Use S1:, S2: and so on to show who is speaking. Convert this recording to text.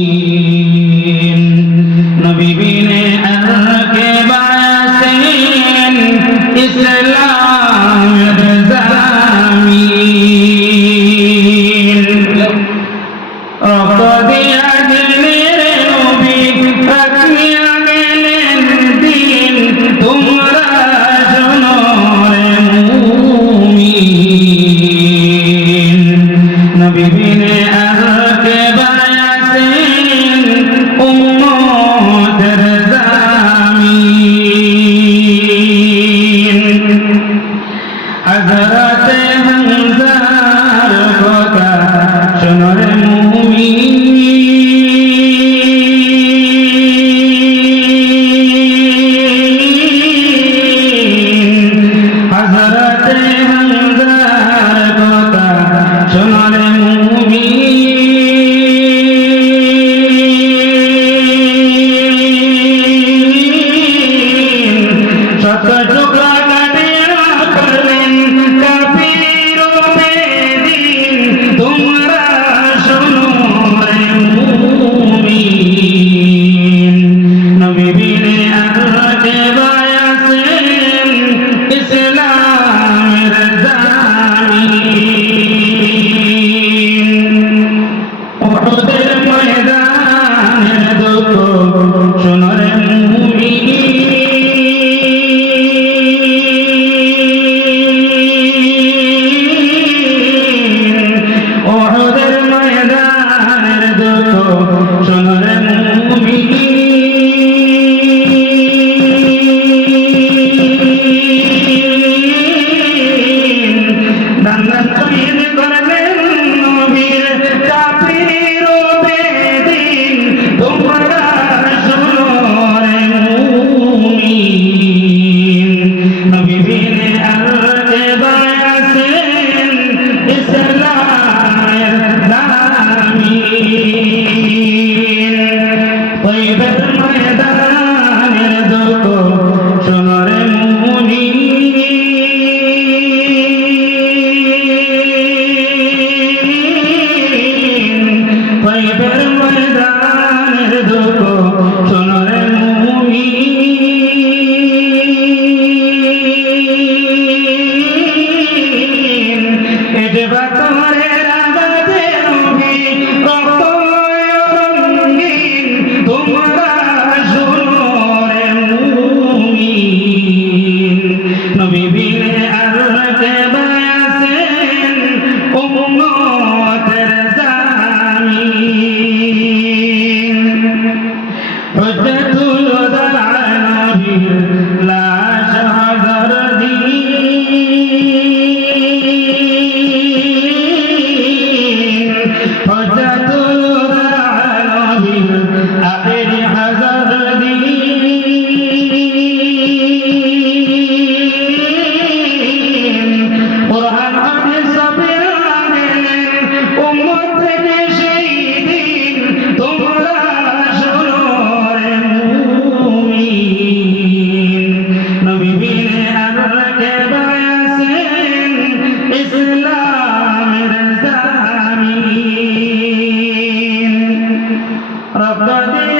S1: العالمين نبي بن الركب عسين إسلام হজরতে হামজার কথা শোনরে মুমিন। গাইবের ময়দানে ধরো সোনারে মুমি এদেবা তোমারে রাজাতে নবী কত রঙিন তোমরা সোনারে মুমি رب دي